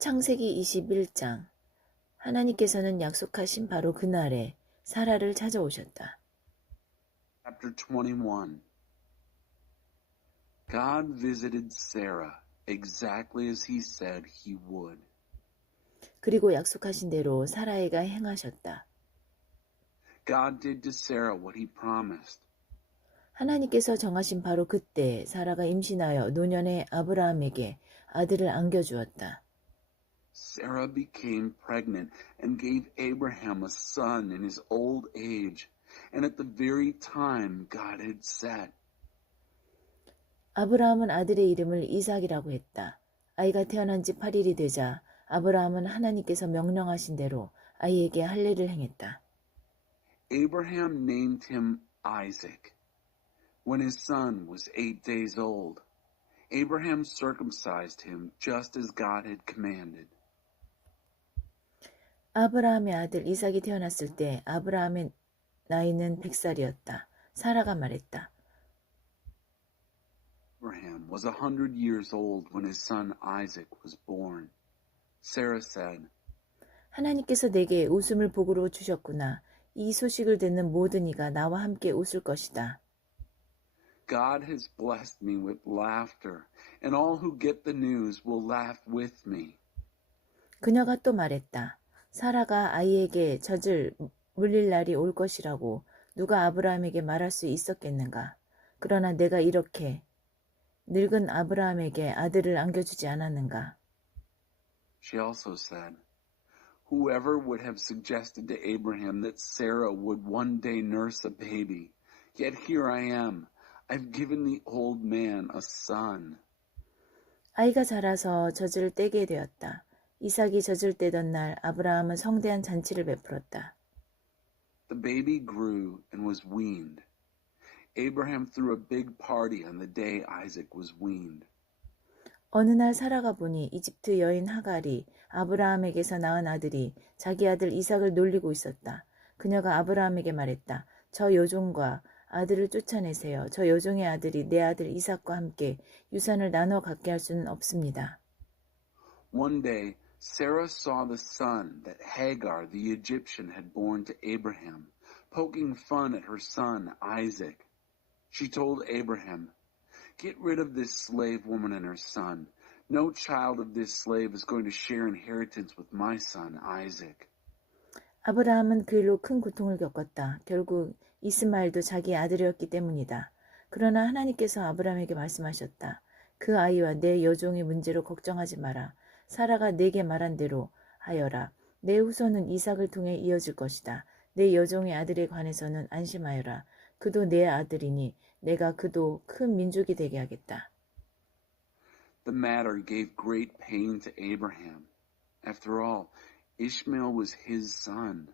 창세기 21장. 하나님께서는 약속하신 바로 그날에 사라를 찾아오셨다. Chapter 21 God visited Sarah exactly as he said he would. 그리고 약속하신 대로 사라에가 행하셨다. God did to Sarah what he promised. 하나님께서 정하신 바로 그때 사라가 임신하여 노년의 아브라함에게 아들을 안겨주었다. Sarah became pregnant and gave Abraham a son in his old age, and at the very time God had set. 아브라함은 아들의 이름을 이삭이라고 했다. 아이가 태어난 지 8일이 되자 아브라함은 하나님께서 명령하신 대로 아이에게 할례를 행했다. Abraham named him Isaac. When his son was 8 days old, Abraham circumcised him just as God had commanded. 아브라함의 아들 이삭이 태어났을 때 아브라함의 나이는 100살이었다. 사라가 말했다. Abraham was 100 years old when his son Isaac was born. Sarah said, 하나님께서 내게 웃음을 복으로 주셨구나. 이 소식을 듣는 모든 이가 나와 함께 웃을 것이다. God has blessed me with laughter, and all who get the news will laugh with me. 그녀가 또 말했다. 사라가 아이에게 젖을 물릴 날이 올 것이라고 누가 아브라함에게 말할 수 있었겠는가. 그러나 내가 이렇게 늙은 아브라함에게 아들을 안겨주지 않았는가. She also said, whoever would have suggested to Abraham that Sarah would one day nurse a baby, yet here I am. I've given the old man a son. 아이가 자라서 젖을 떼게 되었다. 이삭이 젖을 떼던 날 아브라함은 성대한 잔치를 베풀었다. The baby grew and was weaned. Abraham threw a big party on the day Isaac was weaned. 어느 날 사라가 보니 이집트 여인 하갈이 아브라함에게서 낳은 아들이 자기 아들 이삭을 놀리고 있었다. 그녀가 아브라함에게 말했다. 저 여종과 아들을 쫓아내세요. 저 여종의 아들이 내 아들 이삭과 함께 유산을 나눠 갖게 할 수는 없습니다. One day, Sarah saw the son that Hagar the Egyptian had borne to Abraham, poking fun at her son Isaac. She told Abraham, get rid of this slave woman and her son. No child of this slave is going to share inheritance with my son Isaac. 아브라함은 그 일로 큰 고통을 겪었다. 결국 이스마엘도 자기 아들이었기 때문이다. 그러나 하나님께서 아브라함에게 말씀하셨다. 그 아이와 내 여종의 문제로 걱정하지 마라. 사라가 내게 말한 대로 하여라. 내 후손은 이삭을 통해 이어질 것이다. 내 여종의 아들에 관해서는 안심하여라. 그도 내 아들이니 내가 그도 큰 민족이 되게 하겠다. The matter gave great pain to Abraham. After all, Ishmael was his son.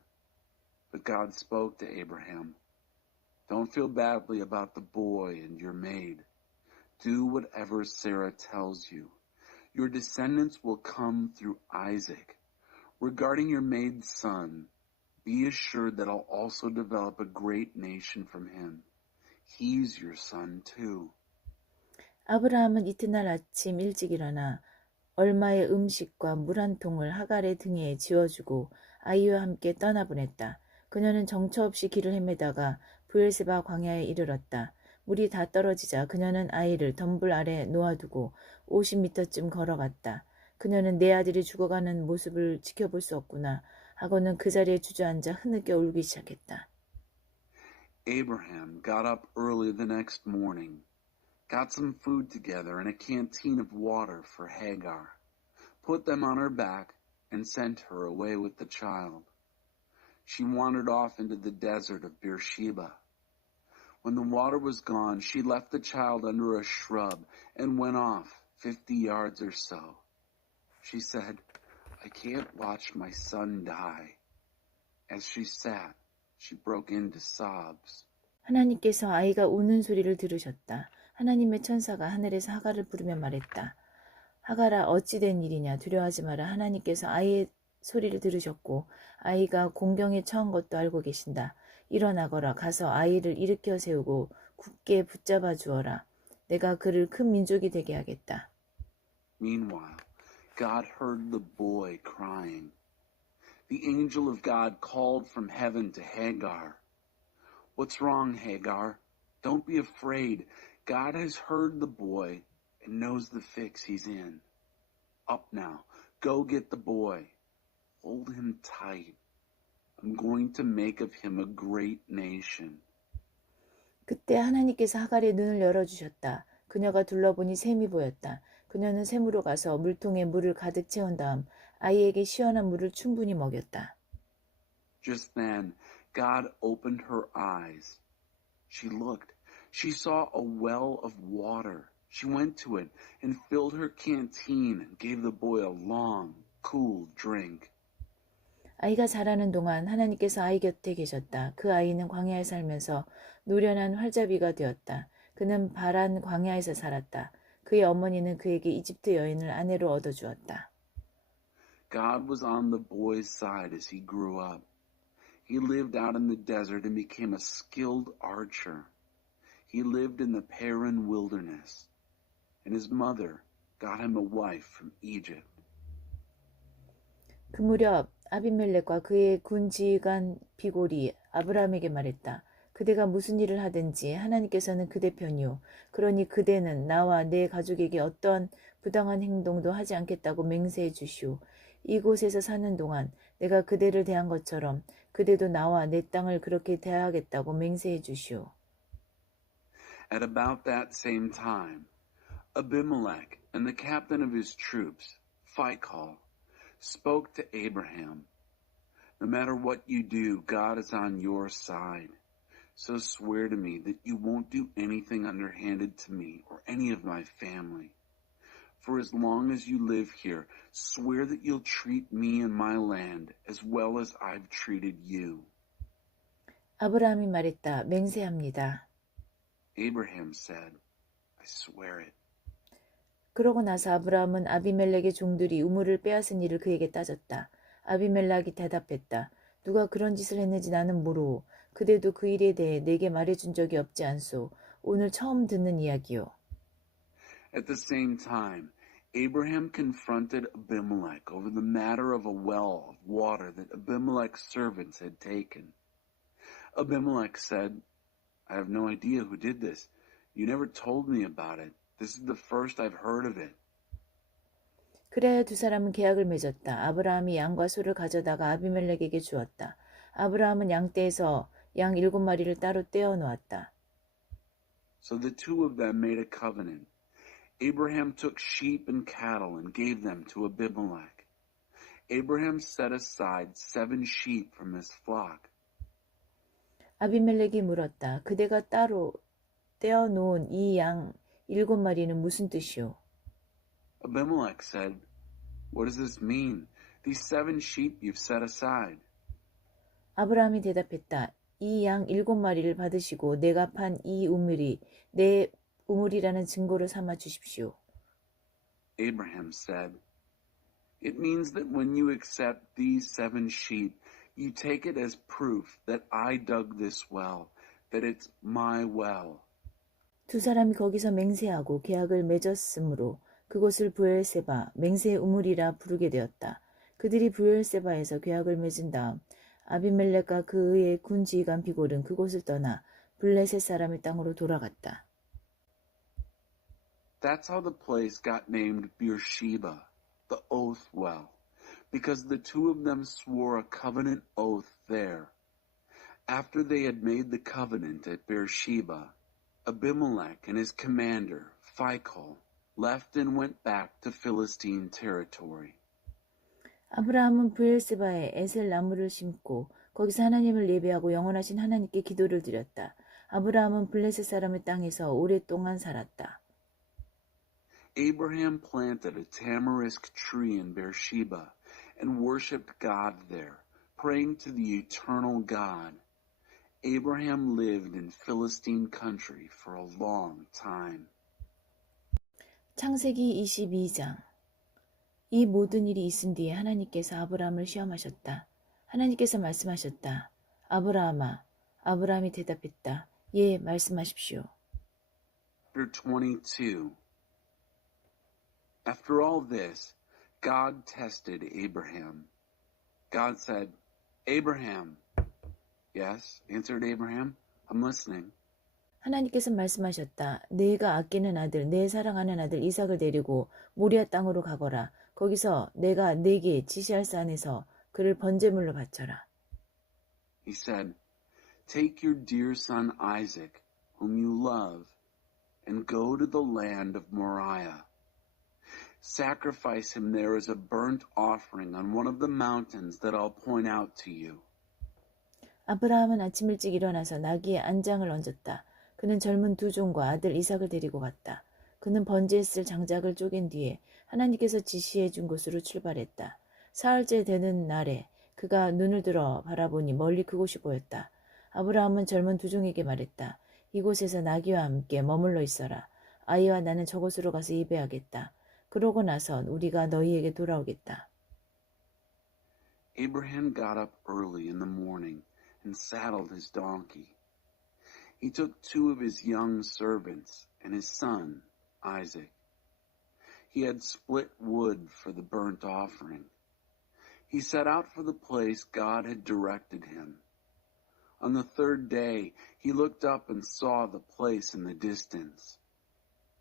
But God spoke to Abraham. Don't feel badly about the boy and your maid. Do whatever Sarah tells you. Your descendants will come through Isaac. Regarding your maid's son, be assured that I'll also develop a great nation from him. He's your son too. 아브라함은 이튿날 아침 일찍 일어나 얼마의 음식과 물 한 통을 하갈의 등에 지어주고 아이와 함께 떠나보냈다. 그녀는 정처 없이 길을 헤매다가 브엘세바 광야에 이르렀다. 물이 다 떨어지자 그녀는 아이를 덤불 아래 놓아두고 50m쯤 걸어갔다. 그녀는 내 아들이 죽어가는 모습을 지켜볼 수 없구나 하고는 그 자리에 주저앉아 흐느껴 울기 시작했다. Abraham got up early the next morning, got some food together and a canteen of water for Hagar, put them on her back, and sent her away with the child. She wandered off into the desert of Beersheba. When the water was gone, she left the child under a shrub and went off 50 yards or so. She said, I can't watch my son die. As she sat, she broke into sobs. 하나님께서 아이가 우는 소리를 들으셨다. 하나님의 천사가 하늘에서 하갈을 부르며 말했다. 하갈아 어찌 된 일이냐 두려워하지 마라. 하나님께서 아이의 소리를 들으셨고 아이가 공경에 처한 것도 알고 계신다. 일어나거라. 가서 아이를 일으켜 세우고 굳게 붙잡아 주어라. 내가 그를 큰 민족이 되게 하겠다. Meanwhile, God heard the boy crying. The angel of God called from heaven to Hagar. What's wrong, Hagar? Don't be afraid. God has heard the boy and knows the fix he's in. Up now. Go get the boy. Hold him tight. I'm going to make of him a great nation. 그때 하나님께서 하갈의 눈을 열어주셨다. 그녀가 둘러보니 샘이 보였다. 그녀는 샘으로 가서 물통에 물을 가득 채운 다음 아이에게 시원한 물을 충분히 먹였다. Just then, God opened her eyes. She looked. She saw a well of water. She went to it and filled her canteen and gave the boy a long, cool drink. 아이가 자라는 동안 하나님께서 아이 곁에 계셨다. 그 아이는 광야에 살면서 노련한 활자비가 되었다. 그는 바란 광야에서 살았다. 그의 어머니는 그에게 이집트 여인을 아내로 얻어주었다. God was on the boy's side as he grew up. He lived out in the desert and became a skilled archer. He lived in the Paran wilderness, and his mother got him a wife from Egypt. 그 무렵 아비멜렉과 그의 군 지휘관 비골이 아브라함에게 말했다. 그대가 무슨 일을 하든지 하나님께서는 그대 편이요. 그러니 그대는 나와 내 가족에게 어떤 부당한 행동도 하지 않겠다고 맹세해 주시오. 이곳에서 사는 동안 내가 그대를 대한 것처럼 그대도 나와 내 땅을 그렇게 대하겠다고 맹세해 주시오. At about that same time, Abimelech and the captain of his troops, Phicol, spoke to Abraham. No matter what you do, God is on your side. So swear to me that you won't do anything underhanded to me or any of my family. For as long as you live here, swear that you'll treat me and my land as well as I've treated you. 아브라함이 말했다. 맹세합니다. Abraham said, I swear it. 그러고 나서 아브라함은 아비멜렉의 종들이 우물을 빼앗은 일을 그에게 따졌다. 아비멜렉이 대답했다. 누가 그런 짓을 했는지 나는 모르오. 그대도 그 일에 대해 내게 말해준 적이 없지 않소. 오늘 처음 듣는 이야기요. At the same time, Abraham confronted Abimelech over the matter of a well of water that Abimelech's servants had taken. Abimelech said, I have no idea who did this. You never told me about it. This is the first I've heard of it. 그래야 두 사람은 계약을 맺었다. 아브라함이 양과 소를 가져다가 아비멜렉에게 주었다. 아브라함은 양떼에서 양 7마리를 따로 떼어 놓았다. So the two of them made a covenant. Abraham took sheep and cattle and gave them to Abimelech. Abraham set aside 7 sheep from his flock. 아비멜렉이 물었다. 그대가 따로 떼어 놓은 이 양 7마리는 무슨 뜻이오? Abimelech said, What does this mean? These 7 sheep you've set aside. 아브라함이 대답했다. 이 양 7마리를 받으시고 내가 판 이 우물이 내 우물이라는 증거를 삼아 주십시오. Abraham said, It means that when you accept these 7 sheep, you take it as proof that I dug this well, that it's my well. 두 사람이 거기서 맹세하고 계약을 맺었으므로 그곳을 브엘세바, 맹세의 우물이라 부르게 되었다. 그들이 브엘세바에서 계약을 맺은 다음 아비멜렉과 그의 군 지휘관 비골은 그곳을 떠나 블레셋 사람의 땅으로 돌아갔다. That's how the place got named Beersheba, the oath well, because the two of them swore a covenant oath there. After they had made the covenant at Beersheba, Abimelech and his commander, Phicol, left and went back to Philistine territory. 아브라함은 브엘세바에 에셀 나무를 심고 거기서 하나님을 예배하고 영원하신 하나님께 기도를 드렸다. 아브라함은 블레셋 사람의 땅에서 오랫동안 살았다. Abraham planted a tamarisk tree in Beersheba and worshipped God there, praying to the eternal God. Abraham lived in Philistine country for a long time. 창세기 22장. 이 모든 일이 있은 뒤에 하나님께서 아브라함을 시험하셨다. 하나님께서 말씀하셨다. 아브라함아. 아브라함이 대답했다. 예, 말씀하십시오. Chapter 22. After all this, God tested Abraham. God said, Abraham. Yes, answered Abraham. I'm listening. 하나님께서 말씀하셨다. 내가 아끼는 아들, 내 사랑하는 아들 이삭을 데리고 모리아 땅으로 가거라. 거기서 내가 네게 지시할 산에서 그를 번제물로 바쳐라. He said, Take your dear son Isaac, whom you love, and go to the land of Moriah. Sacrifice him there as a burnt offering on one of the mountains that I'll point out to you. 아브라함은 아침 일찍 일어나서 나귀의 안장을 얹었다. 그는 젊은 두 종과 아들 이삭을 데리고 갔다. 그는 번제에 쓸 장작을 쪼갠 뒤에 하나님께서 지시해 준 곳으로 출발했다. 사흘째 되는 날에 그가 눈을 들어 바라보니 멀리 그곳이 보였다. 아브라함은 젊은 두 종에게 말했다. 이곳에서 나귀와 함께 머물러 있어라. 아이와 나는 저곳으로 가서 예배하겠다. 그러고 나선 우리가 너희에게 돌아오겠다. Abraham got up early in the morning and saddled his donkey. He took 2 of his young servants and his son, Isaac. He had split wood for the burnt offering. He set out for the place God had directed him. On the 3rd day, he looked up and saw the place in the distance.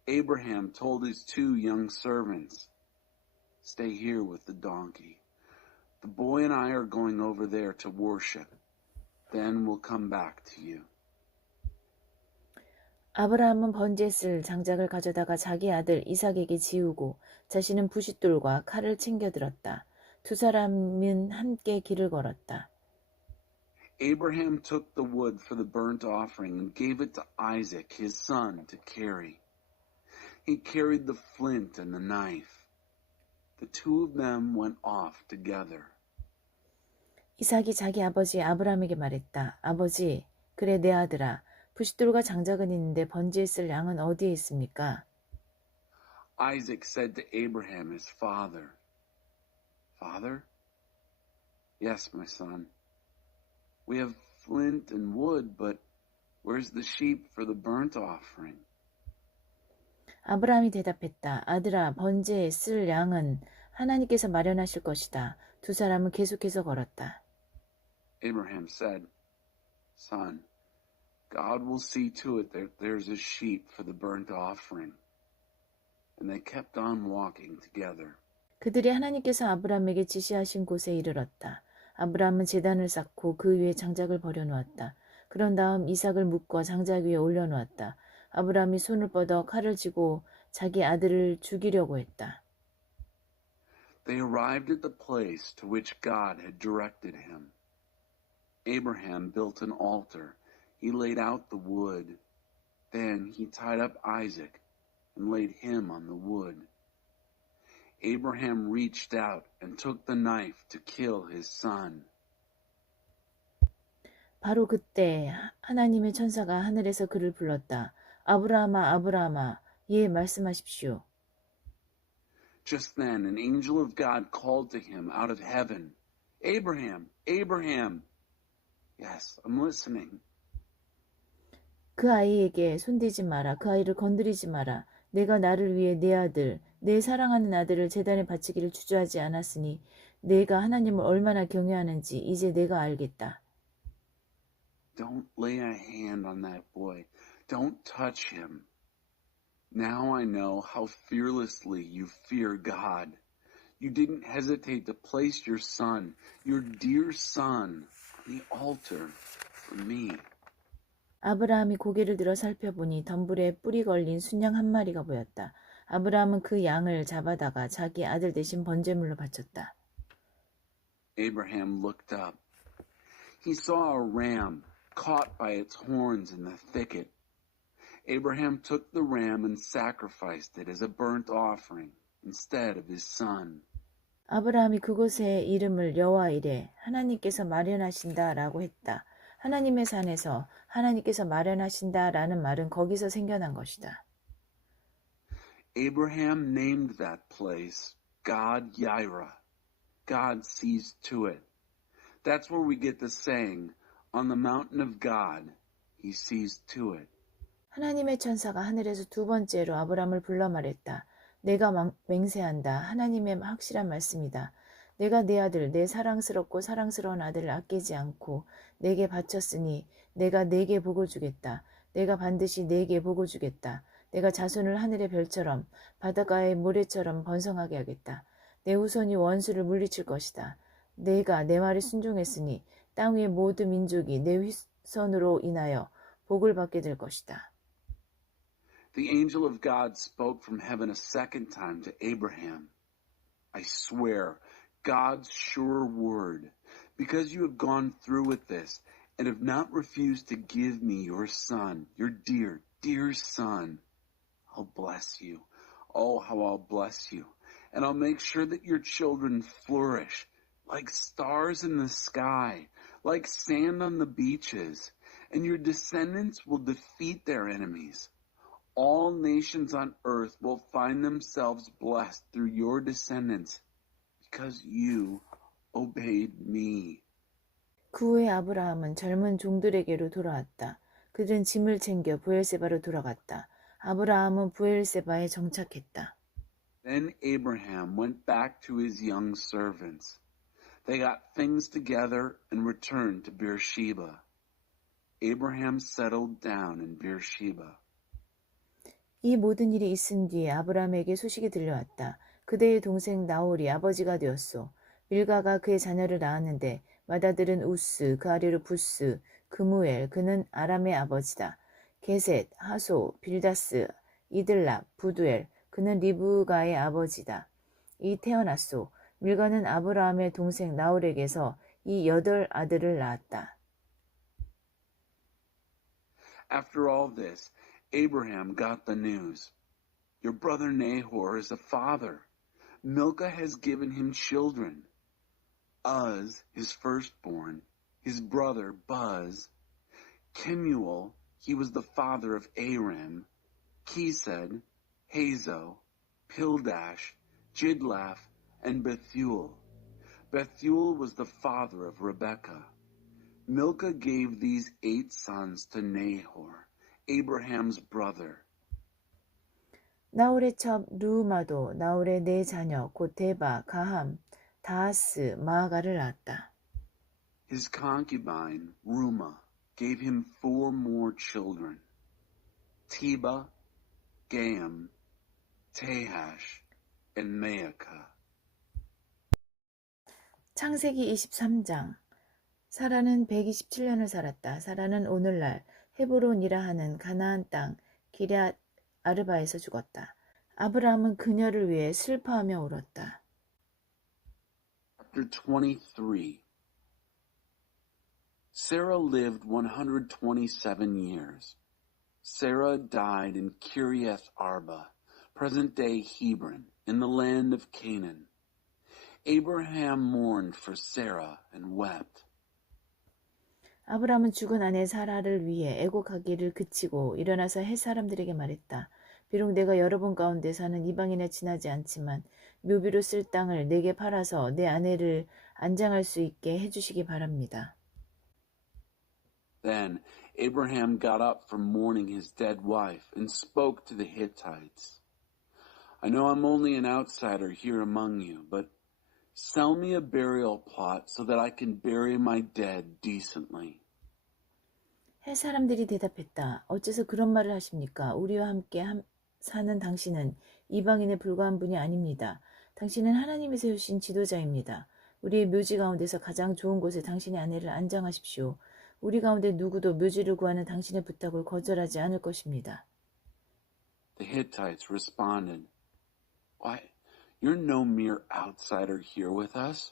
Abraham told his 2 young servants, Stay here with the donkey. The boy and I are going over there to worship. Then we'll come back to you. 아브라함은 번제에 쓸 장작을 가져다가 자기 아들 이삭에게 지우고 자신은 부싯돌과 칼을 챙겨 들었다. 두 사람은 함께 길을 걸었다. Abraham took the wood for the burnt offering and gave it to Isaac, his son, to carry. He carried the flint and the knife. The 2 of them went off together. 이삭이 자기 아버지 아브라함에게 말했다. 아버지, 그래 내 아들아. 부싯돌과 장작은 있는데 번제에 쓸 양은 어디에 있습니까? Isaac said to Abraham, his father, Father? Yes, my son. We have flint and wood, but where's the sheep for the burnt offering? 아브라함이 대답했다. 아들아, 번제에 쓸 양은 하나님께서 마련하실 것이다. 두 사람은 계속해서 걸었다. Abraham said, Son, God will see to it that there's a sheep for the burnt offering. And they kept on walking together. 그들이 하나님께서 아브라함에게 지시하신 곳에 이르렀다. 아브라함은 제단을 쌓고 그 위에 장작을 버려놓았다. 그런 다음 이삭을 묶어 장작 위에 올려놓았다. 아브라함이 손을 뻗어 칼을 쥐고 자기 아들을 죽이려고 했다. They arrived at the place to which God had directed him. Abraham built an altar. He laid out the wood. Then he tied up Isaac and laid him on the wood. Abraham reached out and took the knife to kill his son. 바로 그때 하나님의 천사가 하늘에서 그를 불렀다. 아브라함아, 아브라함아, 예, 말씀하십시오. Just then an angel of God called to him out of heaven, Abraham, Abraham. Yes, I'm listening. 그 아이에게 손대지 마라. 그 아이를 건드리지 마라. 내가 나를 위해 내 아들, 내 사랑하는 아들을 제단에 바치기를 주저하지 않았으니 내가 하나님을 얼마나 경외하는지 이제 내가 알겠다. Don't lay a hand on that boy. Don't touch him. Now I know how fearlessly you fear God. You didn't hesitate to place your son, your dear son, on the altar for me. 아브라함이 고개를 들어 살펴보니 덤불에 뿔이 걸린 순양 한 마리가 보였다. 아브라함은 그 양을 잡아다가 자기 아들 대신 번제물로 바쳤다. Abraham looked up. He saw a ram caught by its horns in the thicket. Abraham took the ram and sacrificed it as a burnt offering instead of his son. 아브라함이 그곳의 이름을 여호와 이레 하나님께서 마련하신다라고 했다. 하나님의 산에서 하나님께서 마련하신다라는 말은 거기서 생겨난 것이다. Abraham named that place God Yireh. God sees to it. That's where we get the saying, on the mountain of God, he sees to it. 하나님의 천사가 하늘에서 두 번째로 아브라함을 불러 말했다. 내가 맹세한다. 하나님의 확실한 말씀이다. 내가 내 아들, 내 사랑스럽고 사랑스러운 아들을 아끼지 않고 내게 바쳤으니 내가 네게 복을 주겠다. 내가 반드시 네게 복을 주겠다. 내가 자손을 하늘의 별처럼 바닷가의 모래처럼 번성하게 하겠다. 내 후손이 원수를 물리칠 것이다. 내가 내 말에 순종했으니 땅 위의 모든 민족이 내 후손으로 인하여 복을 받게 될 것이다. The angel of God spoke from heaven a second time to Abraham. I swear, God's sure word, because you have gone through with this and have not refused to give me your son, your dear, dear son, I'll bless you. Oh, how I'll bless you. And I'll make sure that your children flourish like stars in the sky, like sand on the beaches, and your descendants will defeat their enemies. All nations on earth will find themselves blessed through your descendants because you obeyed me. 그 후에 아브라함은 젊은 종들에게로 돌아왔다. 그들은 짐을 챙겨 브엘세바로 돌아갔다. 아브라함은 브엘세바에 정착했다. Then Abraham went back to his young servants. They got things together and returned to Beersheba. Abraham settled down in Beersheba. 이 모든 일이 있은 뒤에 아브라함에게 소식이 들려왔다. 그대의 동생 나홀이 아버지가 되었소. 밀가가 그의 자녀를 낳았는데 맏아들은 우스, 그 아래로 부스, 그무엘, 그는 아람의 아버지다. 게셋, 하소, 빌다스, 이들랍, 부두엘, 그는 리브가의 아버지다. 이 태어났소. 밀가는 아브라함의 동생 나홀에게서 이 8 아들을 낳았다. After all this, Abraham got the news. Your brother Nahor is a father. Milcah has given him children. Uz, his firstborn, his brother Buz, Kemuel, he was the father of Aram, Kesed, Hazo, Pildash, Jidlaph, and Bethuel. Bethuel was the father of Rebekah. Milcah gave these 8 sons to Nahor, Abraham's brother. 나홀의 첩 루마도 나홀의 4 자녀 곧 데바, 가함, 다하스, 마아가를 낳았다. His concubine, Ruma, gave him 4 more children, Teba, Gam, Tahash, and Maacah. 창세기 23장. 사라는 127년을 살았다. 사라는 오늘날 헤브론이라 하는 가나안 땅 기럇 아르바에서 죽었다. 아브라함은 그녀를 위해 슬퍼하며 울었다. Chapter 23. Sarah lived 127 years. Sarah died in Kiriath Arba, present-day Hebron, in the land of Canaan. Abraham mourned for Sarah and wept. 아브라함은 죽은 아내 사라를 위해 애곡하기를 그치고 일어나서 헷 사람들에게 말했다. 비록 내가 여러 번 가운데 사는 이방인에 지나지 않지만 묘비로 쓸 땅을 내게 팔아서 내 아내를 안장할 수 있게 해주시기 바랍니다. Then Abraham got up from mourning his dead wife and spoke to the Hittites. I know I'm only an outsider here among you, but sell me a burial plot so that I can bury my dead decently. 헷 사람들이 대답했다. 어째서 그런 말을 하십니까? 우리와 함께 사는 당신은 이방인에 불과한 분이 아닙니다. 당신은 하나님이 세우신 지도자입니다. 우리의 묘지 가운데서 가장 좋은 곳에 당신의 아내를 안장하십시오. 우리 가운데 누구도 묘지를 구하는 당신의 부탁을 거절하지 않을 것입니다. The Hittites responded, Why, you're no mere outsider here with us.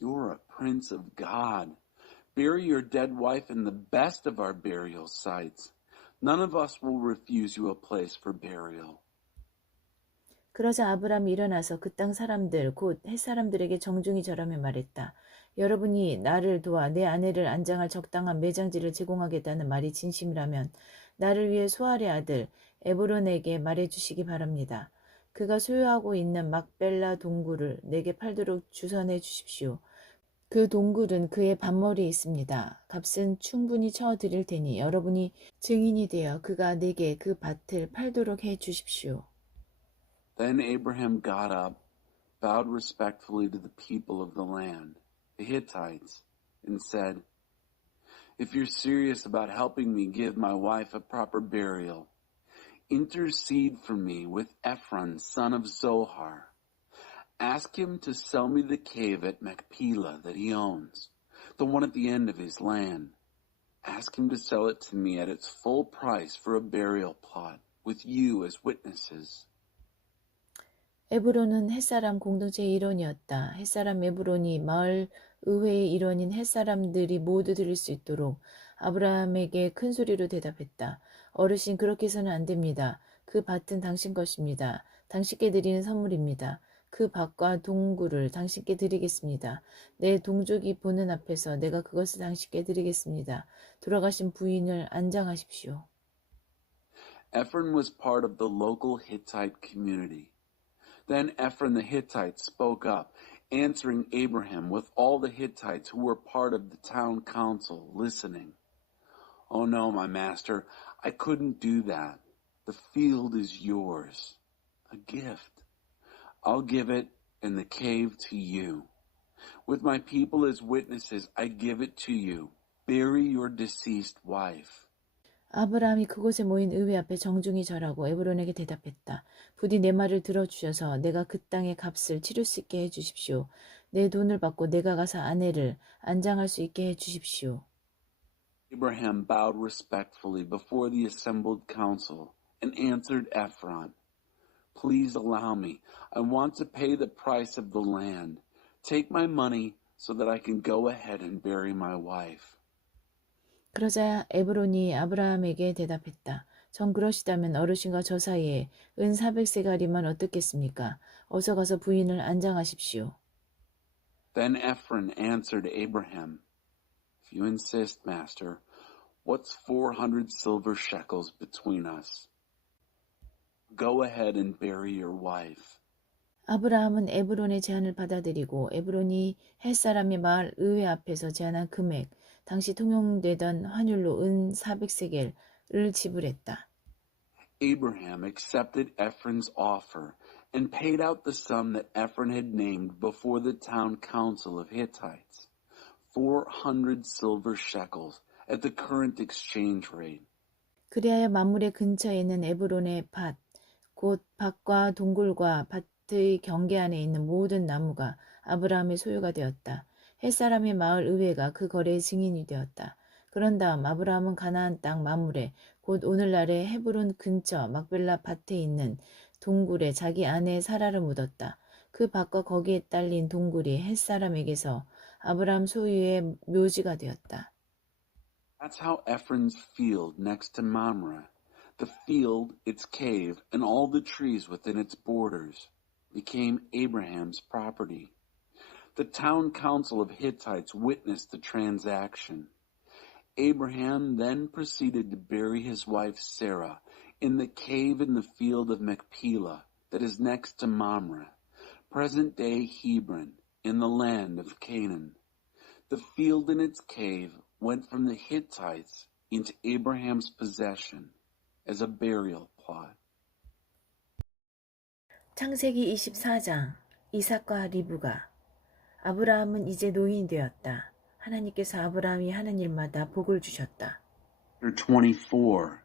You're a prince of God. Bury your dead wife in the best of our burial sites. None of us will refuse you a place for burial. 그러자 아브람이 일어나서 그 땅 사람들 곧 헷 사람들에게 정중히 절하며 말했다. 여러분이 나를 도와 내 아내를 안장할 적당한 매장지를 제공하겠다는 말이 진심이라면 나를 위해 소알의 아들 에브론에게 말해주시기 바랍니다. 그가 소유하고 있는 막벨라 동굴을 내게 팔도록 주선해 주십시오. 그 동굴은 그의 밭머리에 있습니다. 값은 충분히 쳐드릴 테니 여러분이 증인이 되어 그가 내게 그 밭을 팔도록 해 주십시오. Then Abraham got up, bowed respectfully to the people of the land, the Hittites, and said, "If you're serious about helping me give my wife a proper burial, intercede for me with Ephron, son of Zohar. Ask him to sell me the cave at Machpelah that he owns, the one at the end of his land. Ask him to sell it to me at its full price for a burial plot, with you as witnesses." 에브론은 햇사람 공동체의 일원이었다. 햇사람 에브론이 마을 의회의 일원인 햇사람들이 모두 들을 수 있도록 아브라함에게 큰 소리로 대답했다. 어르신, 그렇게 해서는 안 됩니다. 그 밭은 당신 것입니다. 당신께 드리는 선물입니다. 그 밭과 동굴을 당신께 드리겠습니다. 내 동족이 보는 앞에서 내가 그것을 당신께 드리겠습니다. 돌아가신 부인을 안장하십시오. Ephron was part of the local Hittite community. Then Ephron the Hittite spoke up, answering Abraham with all the Hittites who were part of the town council listening. "Oh no, my master, I couldn't do that. The field is yours, a gift. I'll give it and the cave to you. With my people as witnesses, I give it to you. Bury your deceased wife." 아브라함이 그곳에 모인 의회 앞에 정중히 절하고 에브론에게 대답했다. 부디 내 말을 들어주셔서 내가 그 땅의 값을 치를 수 있게 해주십시오. 내 돈을 받고 내가 가서 아내를 안장할 수 있게 해주십시오. Abraham bowed respectfully before the assembled council and answered Ephron, "Please allow me. I want to pay the price of the land. Take my money so that I can go ahead and bury my wife." 그러자 에브론이 아브라함에게 대답했다. 전 그러시다면 어르신과 저 사이에 은 400세가리만 어떻겠습니까? 어서 가서 부인을 안장하십시오. Then Ephron answered Abraham, "If you insist, master, what's 400 silver shekels between us? Go ahead and bury your wife." 아브라함은 에브론의 제안을 받아들이고 에브론이 햇사람의 마을 의회 앞에서 제안한 금액, 당시 통용되던 환율로 은 400세겔을 지불했다. Abraham accepted Ephron's offer and paid out the sum that Ephron had named before the town council of Hittites, 400 silver shekels at the current exchange rate. 그리하여 만물의 근처에 있는 에브론의 밭, 곧 밭과 동굴과 밭의 경계 안에 있는 모든 나무가 아브라함의 소유가 되었다. 햇사람의 마을 의회가 그 거래의 증인이 되었다. 그런 다음 아브라함은 가나안 땅 만물에 곧 오늘날의 헤브론 근처 막벨라 밭에 있는 동굴에 자기 아내 사라를 묻었다. 그 밭과 거기에 딸린 동굴이 햇사람에게서 아브라함 소유의 묘지가 되었다. That's how Ephron's field next to Mamre, the field, its cave, and all the trees within its borders, became Abraham's property. The town council of Hittites witnessed the transaction. Abraham then proceeded to bury his wife Sarah in the cave in the field of Machpelah that is next to Mamre, present-day Hebron, in the land of Canaan. The field and its cave went from the Hittites into Abraham's possession as a burial plot. 창세기 24장 이삭과 리브가. 아브라함은 이제 노인이 되었다. 하나님께서 아브라함이 하는 일마다 복을 주셨다. Chapter 24,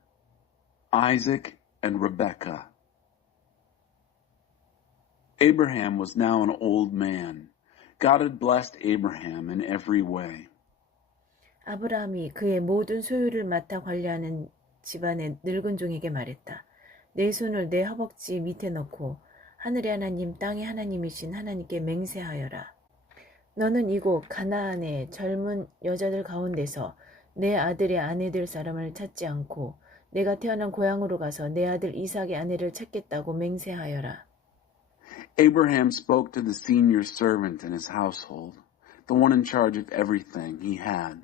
Isaac and Rebekah. Abraham was now an old man. God had blessed Abraham in every way. 아브라함이 그의 모든 소유를 맡아 관리하는 집안의 늙은 종에게 말했다. 내 손을 내 허벅지 밑에 넣고 하늘의 하나님, 땅의 하나님이신 하나님께 맹세하여라. 너는 이곳 가나안의 젊은 여자들 가운데서 내 아들의 아내 될 사람을 찾지 않고 내가 태어난 고향으로 가서 내 아들 이삭의 아내를 찾겠다고 맹세하여라. Abraham spoke to the senior servant in his household, the one in charge of everything he had.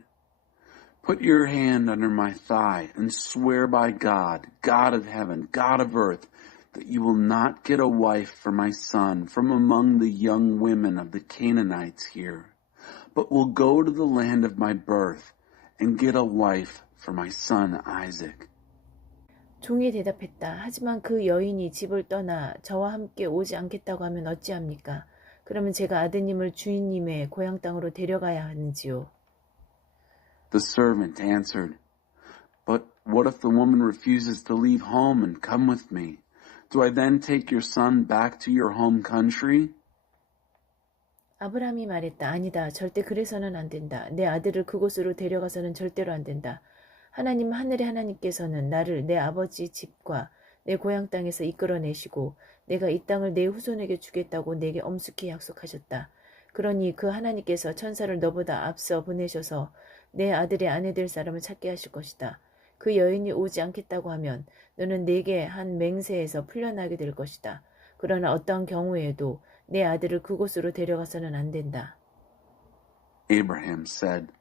Put your hand under my thigh and swear by God, God of heaven, God of earth, that you will not get a wife for my son from among the young women of the Canaanites here, but will go to the land of my birth and get a wife for my son Isaac. 종이 대답했다. 하지만 그 여인이 집을 떠나 저와 함께 오지 않겠다고 하면 어찌합니까? 그러면 제가 아드님을 주인님의 고향 땅으로 데려가야 하는지요? The servant answered, But what if the woman refuses to leave home and come with me? Do I then take your son back to your home country? 아브라함이 말했다. 아니다. 절대 그래서는 안 된다. 내 아들을 그곳으로 데려가서는 절대로 안 된다. 하나님 하늘의 하나님께서는 나를 내 아버지 집과 내 고향 땅에서 이끌어내시고 내가 이 땅을 내 후손에게 주겠다고 내게 엄숙히 약속하셨다. 그러니 그 하나님께서 천사를 너보다 앞서 보내셔서 내 아들의 아내 될 사람을 찾게 하실 것이다. 그 여인이 오지 않겠다고 하면 너는 내게 한 맹세에서 풀려나게 될 것이다. 그러나 어떠한 경우에도 내 아들을 그곳으로 데려가서는 안 된다. Abraham said,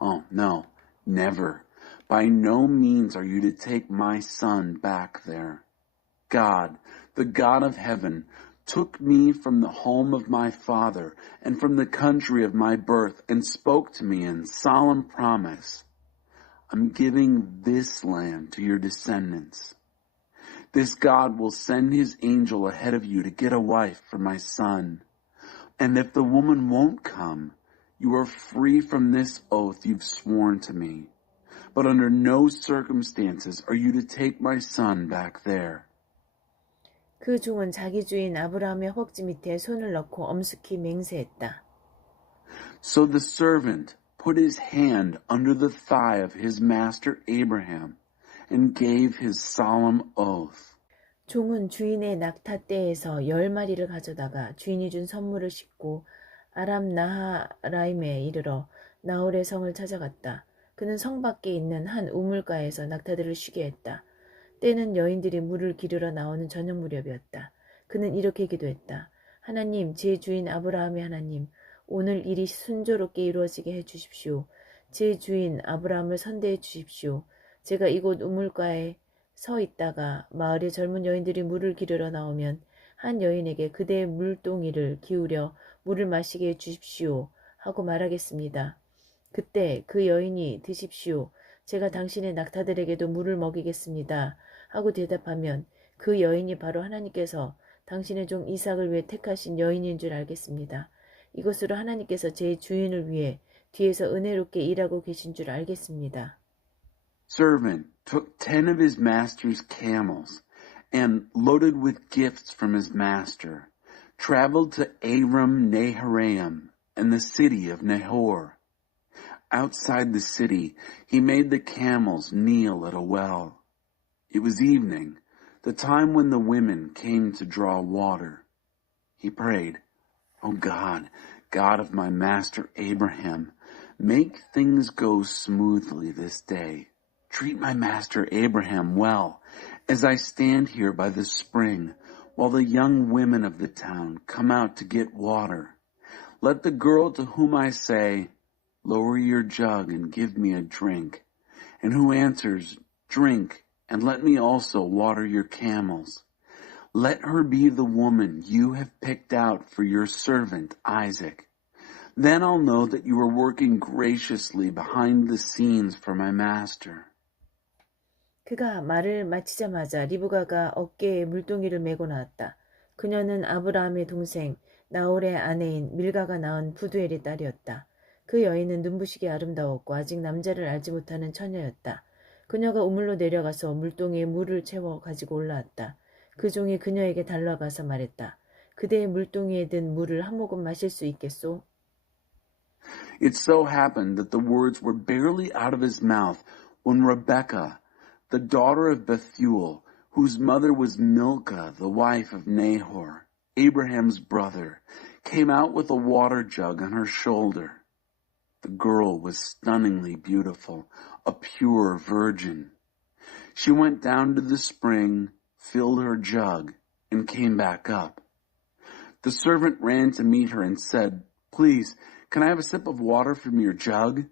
Oh, no, never. By no means are you to take my son back there. God, the God of heaven, took me from the home of my father and from the country of my birth and spoke to me in solemn promise. I'm giving this land to your descendants. This God will send his angel ahead of you to get a wife for my son. And if the woman won't come, you are free from this oath you've sworn to me. But under no circumstances are you to take my son back there. 그 종은 자기 주인 아브라함의 허벅지 밑에 손을 넣고 엄숙히 맹세했다. So the servant put his hand under the thigh of his master Abraham and gave his solemn oath. 종은 주인의 낙타떼에서 10마리를 가져다가 주인이 준 선물을 싣고 아람 나하라임에 이르러 나홀의 성을 찾아갔다. 그는 성 밖에 있는 한 우물가에서 낙타들을 쉬게 했다. 때는 여인들이 물을 기르러 나오는 저녁 무렵이었다. 그는 이렇게 기도했다. 하나님, 제 주인 아브라함의 하나님, 오늘 일이 순조롭게 이루어지게 해주십시오. 제 주인 아브라함을 선대해 주십시오. 제가 이곳 우물가에 서 있다가 마을의 젊은 여인들이 물을 기르러 나오면 한 여인에게 그대의 물동이를 기울여 물을 마시게 해주십시오 하고 말하겠습니다. 그때 그 여인이 드십시오. 제가 당신의 낙타들에게도 물을 먹이겠습니다 하고 대답하면 그 여인이 바로 하나님께서 당신의 종 이삭을 위해 택하신 여인인 줄 알겠습니다. 이것으로 하나님께서 제 주인을 위해 뒤에서 은혜롭게 일하고 계신 줄 알겠습니다. Servant took 10 of his master's camels and, loaded with gifts from his master, traveled to Aram Naharaim and the city of Nahor. Outside the city, he made the camels kneel at a well. It was evening, the time when the women came to draw water. He prayed, O God, God of my master Abraham, make things go smoothly this day. Treat my master Abraham well as I stand here by the spring while the young women of the town come out to get water. Let the girl to whom I say, Lower your jug and give me a drink, and who answers, Drink, and let me also water your camels. Let her be the woman you have picked out for your servant Isaac. Then I'll know that you are working graciously behind the scenes for my master. 그가 말을 마치자마자 리브가가 어깨에 물동이를 메고 나왔다. 그녀는 아브라함의 동생 나홀의 아내인 밀가가 낳은 부두엘의 딸이었다. 그 여인은 눈부시게 아름다웠고 아직 남자를 알지 못하는 처녀였다. 그녀가 우물로 내려가서 물동이에 물을 채워 가지고 올라왔다. 그 종이 그녀에게 달려가서 말했다. 그대의 물동이에 든 물을 한 모금 마실 수 있겠소? It so happened that the words were barely out of his mouth when Rebekah, the daughter of Bethuel, whose mother was Milcah, the wife of Nahor, Abraham's brother, came out with a water jug on her shoulder. The girl was stunningly beautiful, a pure virgin. She went down to the spring, filled her jug, and came back up. The servant ran to meet her and said, Please, can I have a sip of water from your jug?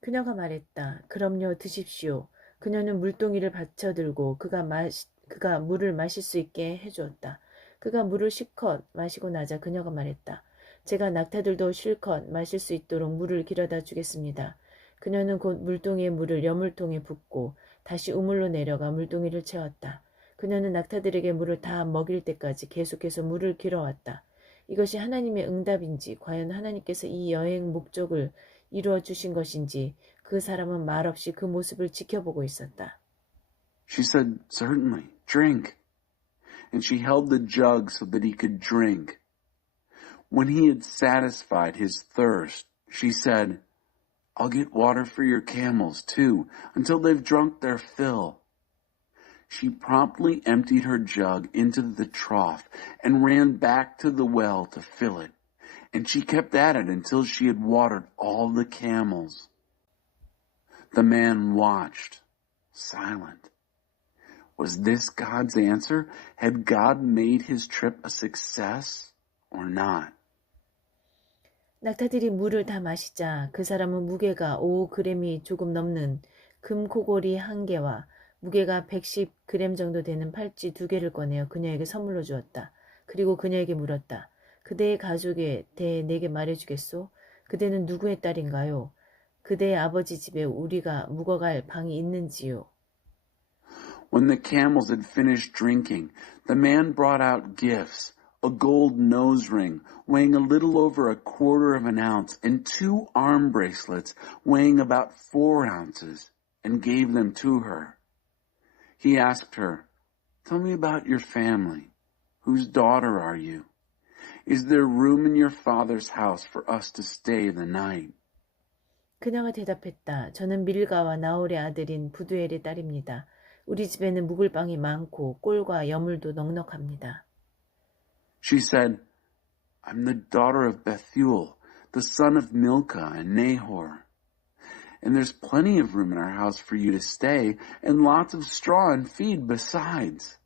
그녀가 말했다. 그럼요, 드십시오. 그녀는 물동이를 받쳐들고 그가 물을 마실 수 있게 해주었다. 그가 물을 실컷 마시고 나자 그녀가 말했다. 제가 낙타들도 실컷 마실 수 있도록 물을 길어다 주겠습니다. 그녀는 곧 물동이의 물을 여물통에 붓고 다시 우물로 내려가 물동이를 채웠다. 그녀는 낙타들에게 물을 다 먹일 때까지 계속해서 물을 길어왔다. 이것이 하나님의 응답인지, 과연 하나님께서 이 여행 목적을 이루어 주신 것인지 그 사람은 말없이 그 모습을 지켜보고 있었다. She said, "Certainly, drink." And she held the jug so that he could drink. When he had satisfied his thirst, she said, "I'll get water for your camels too, until they've drunk their fill." She promptly emptied her jug into the trough and ran back to the well to fill it. And she kept at it until she had watered all the camels. The man watched, silent. Was this God's answer? Had God made his trip a success or not? 낙타들이 물을 다 마시자 그 사람은 무게가 5g이 조금 넘는 금코골이 1개와 무게가 110g 정도 되는 팔찌 2개를 꺼내어 그녀에게 선물로 주었다. 그리고 그녀에게 물었다. 그대의 가족에 대해 내게 말해주겠소? 그대는 누구의 딸인가요? 그대의 아버지 집에 우리가 묵어갈 방이 있는지요? When the camels had finished drinking, the man brought out gifts, a gold nose ring weighing a little over 1/4 of an ounce and 2 arm bracelets weighing about 4 ounces and gave them to her. He asked her, "Tell me about your family. Whose daughter are you? Is there room in your father's house for us to stay the night?" 그녀가 대답했다. 저는 밀가와 나홀의 아들인 부두엘의 딸입니다. 우리 집에는 묵을 방이 많고 꿀과 여물도 넉넉합니다. She said, "I'm the daughter of Bethuel, the son of Milcah and Nahor. And there's plenty of room in our house for you to stay, and lots of straw and feed besides."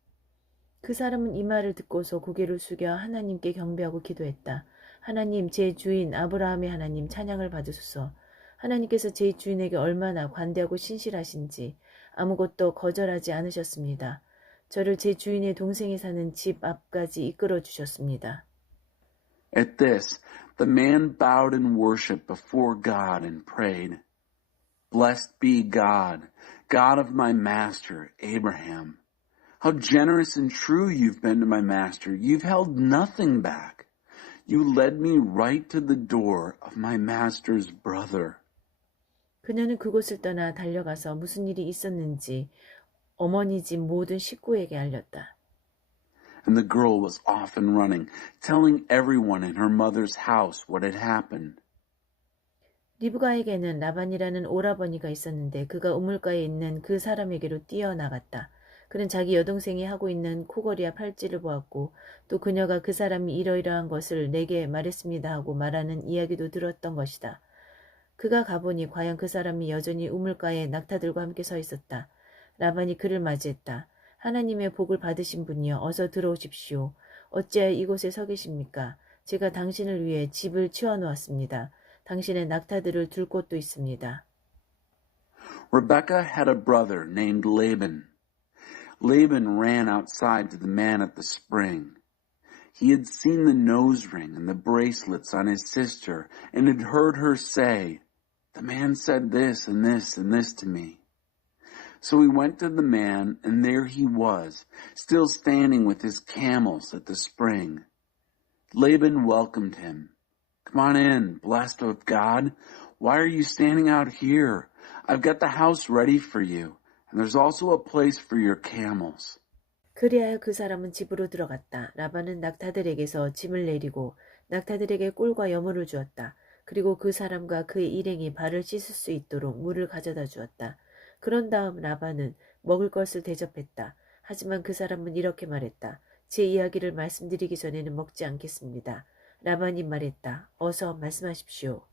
그 사람은 이 말을 듣고서 고개를 숙여 하나님께 경배하고 기도했다. 하나님, 제 주인 아브라함의 하나님 찬양을 받으소서. 하나님께서 제 주인에게 얼마나 관대하고 신실하신지 아무것도 거절하지 않으셨습니다. 저를 제 주인의 동생이 사는 집 앞까지 이끌어 주셨습니다. At this, the man bowed in worship before God and prayed, "Blessed be God, God of my master, Abraham. How generous and true you've been to my master. You've held nothing back. You led me right to the door of my master's brother." 그녀는 그곳을 떠나 달려가서 무슨 일이 있었는지 어머니 집 모든 식구에게 알렸다. And the girl was off and running, telling everyone in her mother's house what had happened. 리브가에게는 라반이라는 오라버니가 있었는데 그가 우물가에 있는 그 사람에게로 뛰어나갔다. 그는 자기 여동생이 하고 있는 코걸이와 팔찌를 보았고 또 그녀가 그 사람이 이러이러한 것을 내게 말했습니다 하고 말하는 이야기도 들었던 것이다. 그가 가보니 과연 그 사람이 여전히 우물가에 낙타들과 함께 서 있었다. 라반이 그를 맞이했다. 하나님의 복을 받으신 분이여 어서 들어오십시오. 어찌하여 이곳에 서 계십니까? 제가 당신을 위해 집을 치워놓았습니다. 당신의 낙타들을 둘 곳도 있습니다. Rebecca had a brother named Laban. Laban ran outside to the man at the spring. He had seen the nose ring and the bracelets on his sister and had heard her say, "The man said this and this and this to me." So he went to the man, and there he was, still standing with his camels at the spring. Laban welcomed him. "Come on in, blessed of God. Why are you standing out here? I've got the house ready for you, and there's also a place for your camels." 그리하여 그 사람은 집으로 들어갔다. 라반은 낙타들에게서 짐을 내리고 낙타들에게 꿀과 여물을 주었다. 그리고 그 사람과 그의 일행이 발을 씻을 수 있도록 물을 가져다 주었다. 그런 다음 라반은 먹을 것을 대접했다. 하지만 그 사람은 이렇게 말했다. 제 이야기를 말씀드리기 전에는 먹지 않겠습니다. 라반이 말했다. 어서 말씀하십시오.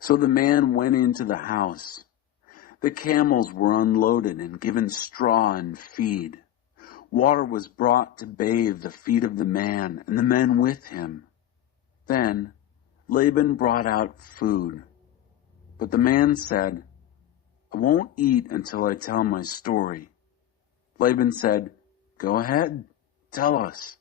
So the man went into the house. The camels were unloaded and given straw and feed. Water was brought to bathe the feet of the man and the men with him. Then Laban brought out food. But the man said, "I won't eat until I tell my story." Laban said, "Go ahead, tell us."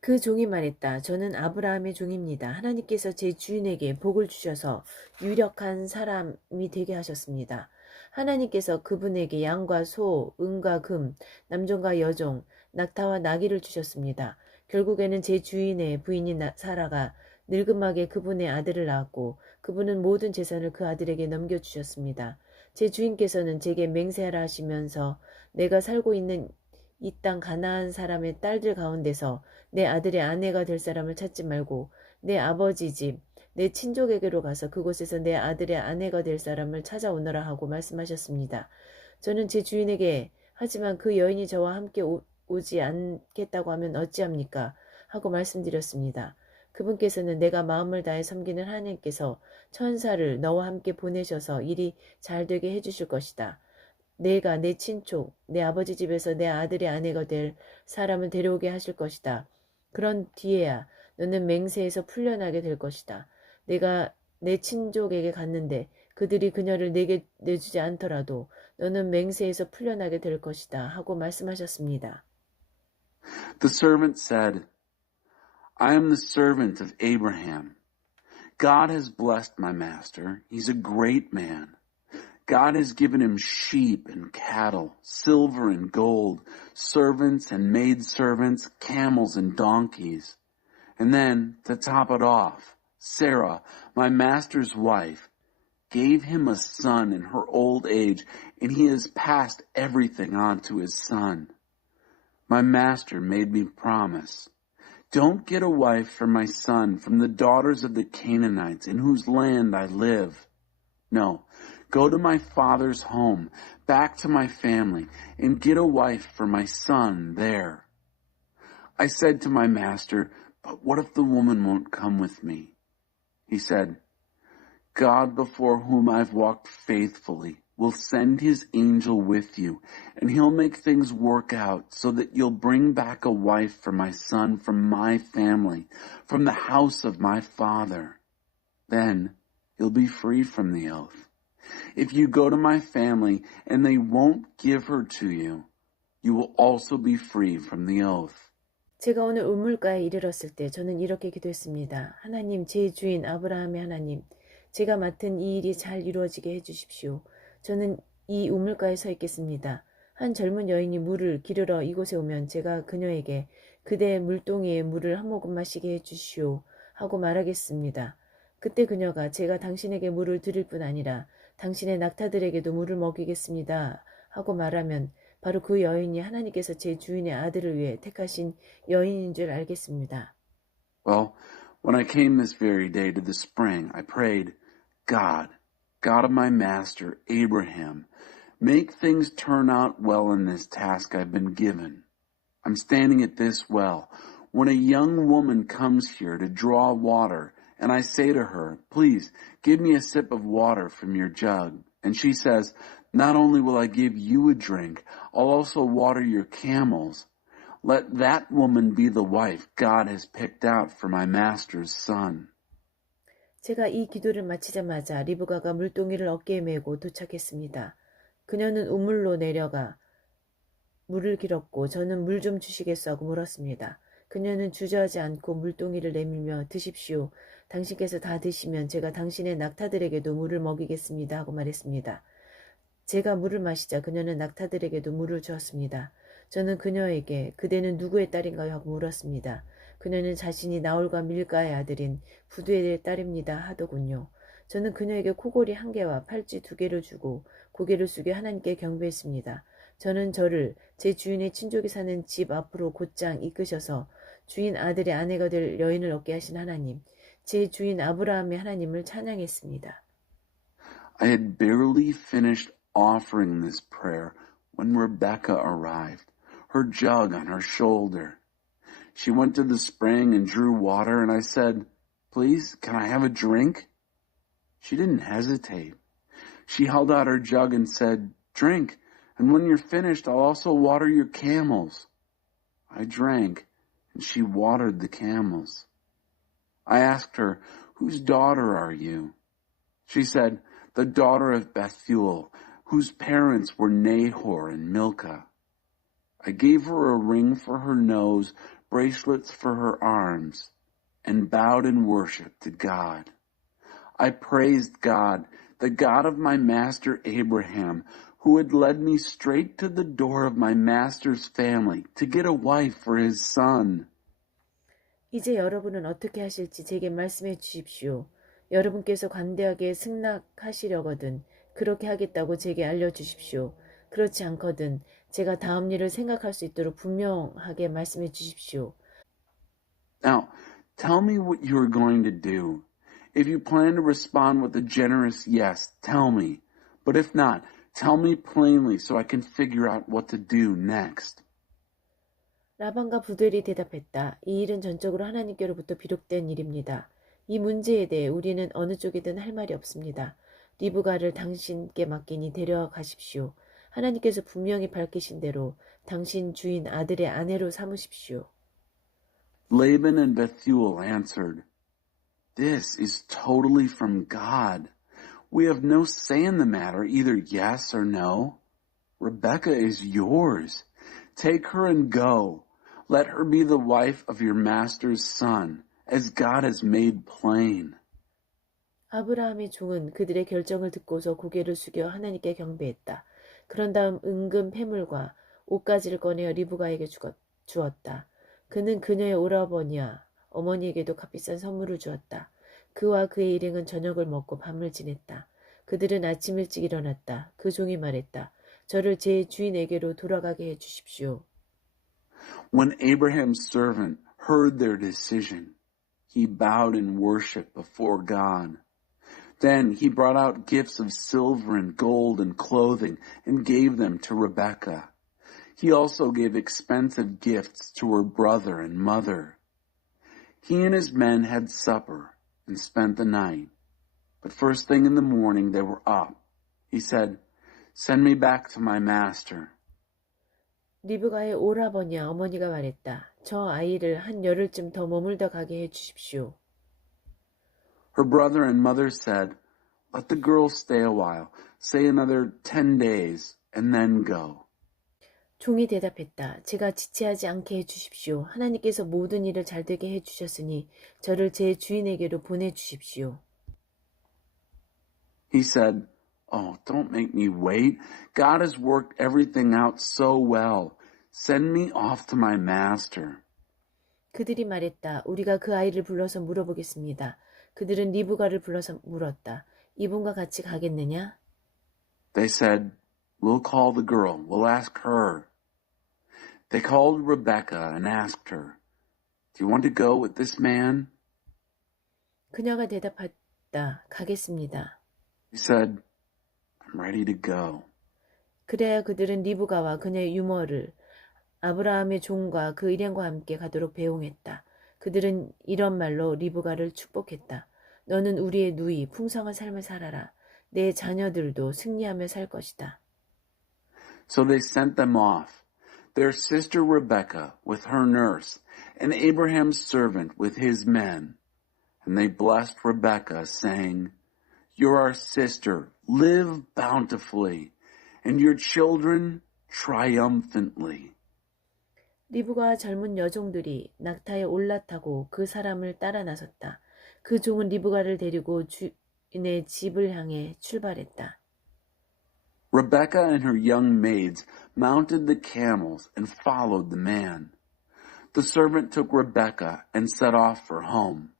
그 종이 말했다. 저는 아브라함의 종입니다. 하나님께서 제 주인에게 복을 주셔서 유력한 사람이 되게 하셨습니다. 하나님께서 그분에게 양과 소, 은과 금, 남종과 여종, 낙타와 나귀를 주셨습니다. 결국에는 제 주인의 부인인 사라가 늙음하게 그분의 아들을 낳았고 그분은 모든 재산을 그 아들에게 넘겨주셨습니다. 제 주인께서는 제게 맹세하라 하시면서 내가 살고 있는 이 땅 가나안 사람의 딸들 가운데서 내 아들의 아내가 될 사람을 찾지 말고 내 아버지 집, 내 친족에게로 가서 그곳에서 내 아들의 아내가 될 사람을 찾아오너라 하고 말씀하셨습니다. 저는 제 주인에게 하지만 그 여인이 저와 함께 오지 않겠다고 하면 어찌합니까? 하고 말씀드렸습니다. 그분께서는 내가 마음을 다해 섬기는 하나님께서 천사를 너와 함께 보내셔서 일이 잘 되게 해주실 것이다. 내가 내 친족, 내 아버지 집에서 내 아들의 아내가 될 사람을 데려오게 하실 것이다. 그런 뒤에야 너는 맹세에서 풀려나게 될 것이다. 내가 내 친족에게 갔는데 그들이 그녀를 내게 내주지 않더라도 너는 맹세에서 풀려나게 될 것이다. 하고 말씀하셨습니다. The servant said, I am the servant of Abraham. God has blessed my master. He's a great man. God has given him sheep and cattle, silver and gold, servants and maidservants, camels and donkeys. And then, to top it off, Sarah, my master's wife, gave him a son in her old age, and he has passed everything on to his son. My master made me promise. Don't get a wife for my son from the daughters of the Canaanites in whose land I live. No, go to my father's home, back to my family, and get a wife for my son there. I said to my master, but what if the woman won't come with me? He said, God before whom I've walked faithfully will send his angel with you, and he'll make things work out so that you'll bring back a wife for my son from my family, from the house of my father. Then you'll be free from the oath. If you go to my family and they won't give her to you, you will also be free from the oath. 제가 오늘 우물가에 이르렀을 때 저는 이렇게 기도했습니다. 하나님, 제 주인 아브라함의 하나님, 제가 맡은 이 일이 잘 이루어지게 해주십시오. 저는 이 우물가에 서 있겠습니다. 한 젊은 여인이 물을 기르러 이곳에 오면 제가 그녀에게 그대의 물동이에 물을 한 모금 마시게 해주시오 하고 말하겠습니다. 그때 그녀가 제가 당신에게 물을 드릴 뿐 아니라 당신의 낙타들에게도 물을 먹이겠습니다 하고 말하면 바로 그 여인이 하나님께서 제 주인의 아들을 위해 택하신 여인인 줄 알겠습니다. Well, when I came this very day to the spring, I prayed, God of my master, Abraham, make things turn out well in this task I've been given. I'm standing at this well when a young woman comes here to draw water, and I say to her, please give me a sip of water from your jug. And she says, not only will I give you a drink, I'll also water your camels. Let that woman be the wife God has picked out for my master's son. 제가 이 기도를 마치자마자 리브가가 물동이를 어깨에 메고 도착했습니다. 그녀는 우물로 내려가 물을 길었고 저는 물 좀 주시겠소 하고 물었습니다. 그녀는 주저하지 않고 물동이를 내밀며 드십시오. 당신께서 다 드시면 제가 당신의 낙타들에게도 물을 먹이겠습니다 하고 말했습니다. 제가 물을 마시자 그녀는 낙타들에게도 물을 주었습니다. 저는 그녀에게 그대는 누구의 딸인가요? 하고 물었습니다. 그녀는 자신이 나홀과 밀가의 아들인 부두엘의 딸입니다 하더군요. 저는 그녀에게 코골이 1개와 팔찌 2개를 주고 고개를 숙여 하나님께 경배했습니다. 저는 저를 제 주인의 친족이 사는 집 앞으로 곧장 이끄셔서 주인 아들의 아내가 될 여인을 얻게 하신 하나님, 제 주인 아브라함의 하나님을 찬양했습니다. I had barely finished offering this prayer when Rebecca arrived, her jug on her shoulder. She went to the spring and drew water, and I said, please, can I have a drink? She didn't hesitate. She held out her jug and said, drink, and when you're finished, I'll also water your camels. I drank, and she watered the camels. I asked her, whose daughter are you? She said, the daughter of Bethuel, whose parents were Nahor and Milcah. I gave her a ring for her nose, bracelets for her arms, and bowed in worship to God. I praised God the God of my master Abraham, who had led me straight to the door of my master's family to get a wife for his son. 이제 여러분은 어떻게 하실지 제게 말씀해 주십시오. 여러분께서 관대하게 승낙하시려거든 그렇게 하겠다고 제게 알려주십시오. 그렇지 않거든 제가 다음 일을 생각할 수 있도록 분명하게 말씀해 주십시오. Now, tell me what you are going to do. If you plan to respond with a generous yes, tell me. But if not, tell me plainly so I can figure out what to do next. 라반과 부들이 대답했다. 이 일은 전적으로 하나님께로부터 비롯된 일입니다. 이 문제에 대해 우리는 어느 쪽이든 할 말이 없습니다. 리브가를 당신께 맡기니 데려가십시오. 하나님께서 분명히 밝히신 대로 당신 주인 아들의 아내로 삼으십시오. Laban and Bethuel answered, This is totally from God. We have no say in the matter, either yes or no. Rebekah is yours. Take her and go. Let her be the wife of your master's son, as God has made plain. 아브라함의 종은 그들의 결정을 듣고서 고개를 숙여 하나님께 경배했다. 그런 다음 은금 패물과 옷가지를 꺼내어 리브가에게 주었다. 그는 그녀의 오라버니와 어머니에게도 값비싼 선물을 주었다. 그와 그의 일행은 저녁을 먹고 밤을 지냈다. 그들은 아침 일찍 일어났다. 그 종이 말했다. 저를 제 주인에게로 돌아가게 해 주십시오. When Abraham's servant heard their decision, he bowed in worship before God. Then he brought out gifts of silver and gold and clothing and gave them to Rebekah. He also gave expensive gifts to her brother and mother. He and his men had supper and spent the night. But first thing in the morning they were up. He said, Send me back to my master. 리브가의 오라버니와 어머니가 말했다. 저 아이를 한 열흘쯤 더 머물다 가게 해 주십시오. Her brother and mother said, Let the girl stay a while, say another 10 days, and then go. 종이 대답했다. 제가 지체하지 않게 해주십시오. 하나님께서 모든 일을 잘되게 해주셨으니 저를 제 주인에게로 보내주십시오. He said, Oh, don't make me wait. God has worked everything out so well. Send me off to my master. 그들이 말했다. 우리가 그 아이를 불러서 물어보겠습니다. 그들은 리브가를 불러서 물었다. 이분과 같이 가겠느냐? They said, We'll call the girl. We'll ask her. They called Rebekah and asked her, Do you want to go with this man? 그녀가 대답했다. 가겠습니다. He said, I'm ready to go. 그래야 그들은 리브가와 그녀의 유머를 아브라함의 종과 그 일행과 함께 가도록 배웅했다. 그들은 이런 말로 리브가를 축복했다. 너는 우리의 누이, 풍성한 삶을 살아라. 내 자녀들도 승리하며 살 것이다. So they sent them off, their sister Rebekah with her nurse, and Abraham's servant with his men. And they blessed Rebekah, saying, You're our sister, live bountifully, and your children triumphantly. 리브가와 젊은 여종들이 낙타에 올라타고 그 사람을 따라 나섰다. 그 종은 리브가를 데리고 주인의 집을 향해 출발했다. Rebekah and her young maids mounted the camels and followed the man. The servant took Rebekah and set off for home.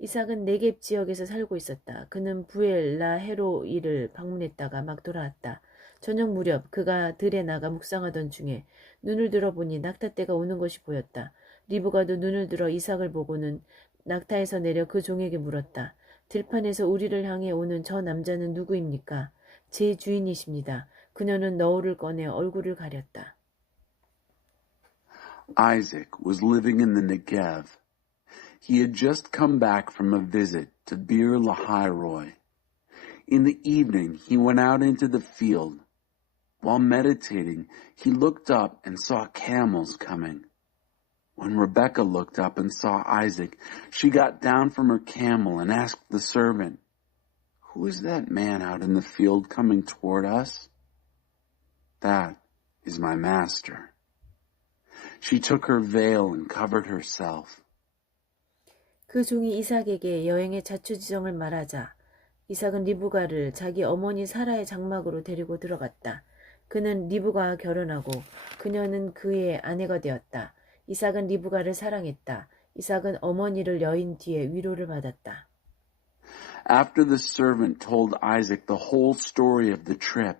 이삭은 네겝 지역에서 살고 있었다. 그는 부엘라헤로이를 방문했다가 막 돌아왔다. 저녁 무렵 그가 들에 나가 묵상하던 중에 눈을 들어보니 낙타떼가 오는 것이 보였다. 리브가도 눈을 들어 이삭을 보고는 낙타에서 내려 그 종에게 물었다. 들판에서 우리를 향해 오는 저 남자는 누구입니까? 제 주인이십니다. 그녀는 너울을 꺼내 얼굴을 가렸다. Isaac was living in the Negev. He had just come back from a visit to Beer Lahai-roi. In the evening, he went out into the field. While meditating, he looked up and saw camels coming. When Rebekah looked up and saw Isaac, she got down from her camel and asked the servant, Who is that man out in the field coming toward us? That is my master. She took her veil and covered herself. 그 종이 이삭에게 여행의 자초지종을 말하자 이삭은 리브가를 자기 어머니 사라의 장막으로 데리고 들어갔다. 그는 리브가와 결혼하고 그녀는 그의 아내가 되었다. 이삭은 리브가를 사랑했다. 이삭은 어머니를 여인 뒤에 위로를 받았다. After the servant told Isaac the whole story of the trip,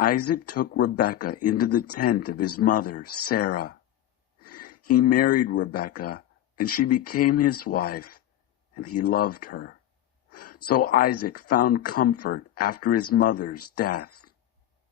Isaac took Rebekah into the tent of his mother, Sarah. He married Rebekah, and she became his wife, and he loved her. So Isaac found comfort after his mother's death.